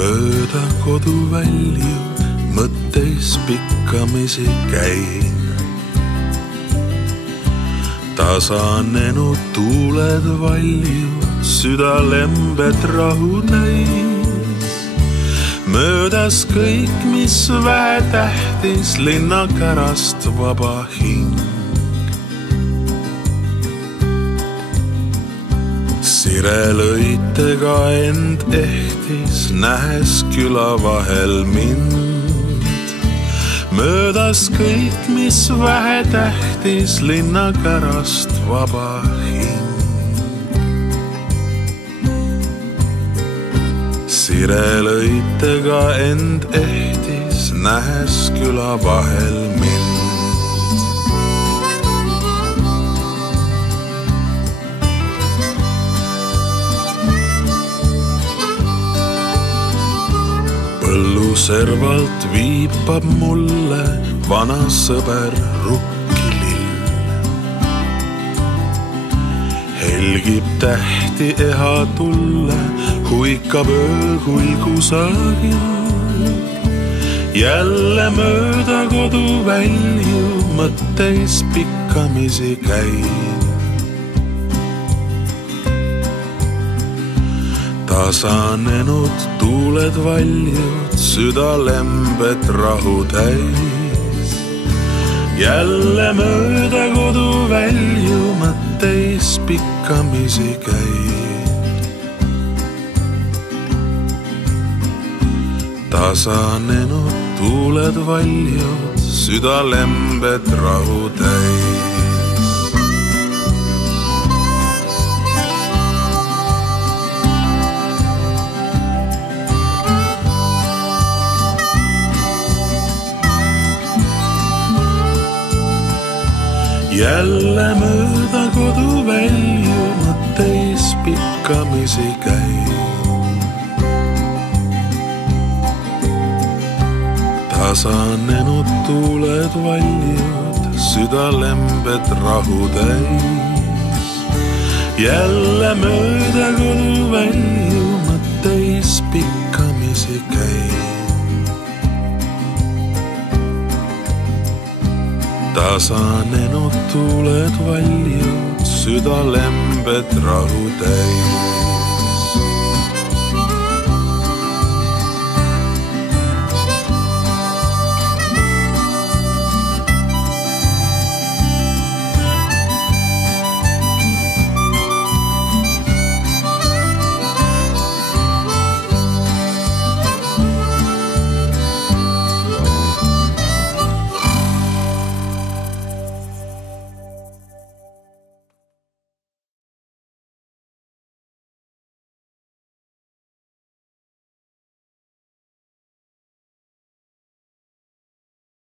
mööda koduvälju mõtteis pikkamisi käin. Tasanenud tuuled valju, süda lembed rahu täis. Möödas kõik, mis vähe tähtis, linna kärast vaba hing. Sirelõitega end ehtis, nähes küla vahel mind. Möödas kõik, mis vähe tähtis, linna kärast vaba hing. Sirelõitega end ehtis, nähes küla vahel mind. Põlluservalt viipab mulle vana sõber rukkilill. Helgib tähti eha tulle, huikab öökuil kusagil. Jälle mööda koduvälju mõtteis pikkamisi käin. Tasanenud tuuled valjud, süda lembed rahu täis. Jälle mööda koduvälju mõtteis pikkamisi käin. Tasanenud tuuled valjud, süda lembed rahu täis. Jälle mööda koduvälju mõtteis pikkamisi käin. Tasanenud tuuled valjud, süda lembed rahu täis. Jälle mööda koduvälju mõtteis pikkamisi käin. Tasanenud tuuled valjud, süda lembed rahu täis.